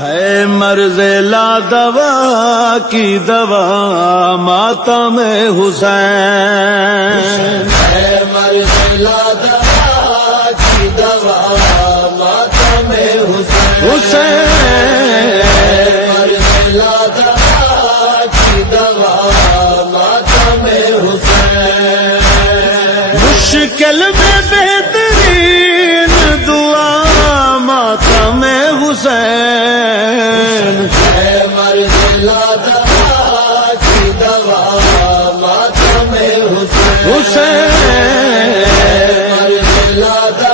है मर्ज़े ला दवा की दवा मातम हुसैन, है मर्ज़े ला दवा की दवा मातम हुसैन, हुसैन मर्ज़े ला दवा की दवा मातम हुसैन। मुश्किल में बेहतरीन दुआ मातम हुसैन, है मर्ज़े ला दवा की दवा मातम हुसैन, हुसैन मर्ज़े ला दवा